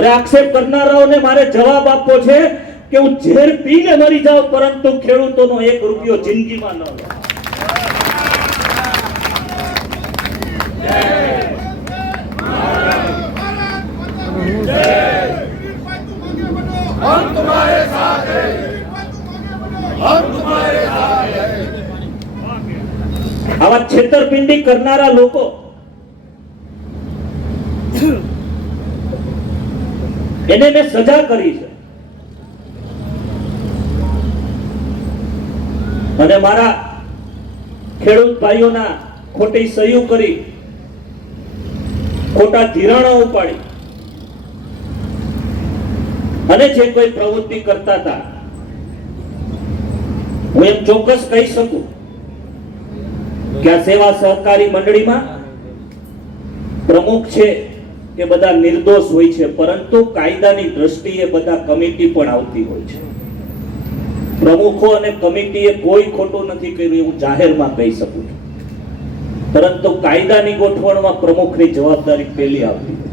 અરે આક્ષેપ કરનારાઓને મારે જવાબ આપવો છે કે હું ઝેર પીને મરી જાઉં પરંતુ ખેડૂતોનો 1 રૂપિયો જિંદગીમાં ન લઉં. हम तुम्हारे साथ हैं, हम तुम्हारे साथ हैं. આવા છેતરપિંડી કરનારા લોકો એને મેં સજા કરી છે અને મારા ખેડૂત ભાઈઓના ખોટી સહી કરી ખોટા ધિરાણો ઉપાડી અને જે કોઈ પ્રવૃત્તિ કરતા હતા હું એમ ચોક્કસ કહી શકું કે આ સેવા સહકારી મંડળીમાં પ્રમુખ છે કે બધા નિર્દોષ હોય છે, પરંતુ કાયદાની દ્રષ્ટિએ બધા કમિટી પણ આવતી હોય છે. પ્રમુખો અને કમિટીએ કોઈ ખોટું નથી કર્યું એવું જાહેરમાં કહી શકું છું, પરંતુ કાયદાની ગોઠવણમાં પ્રમુખની જવાબદારી પહેલી આવતી હોય.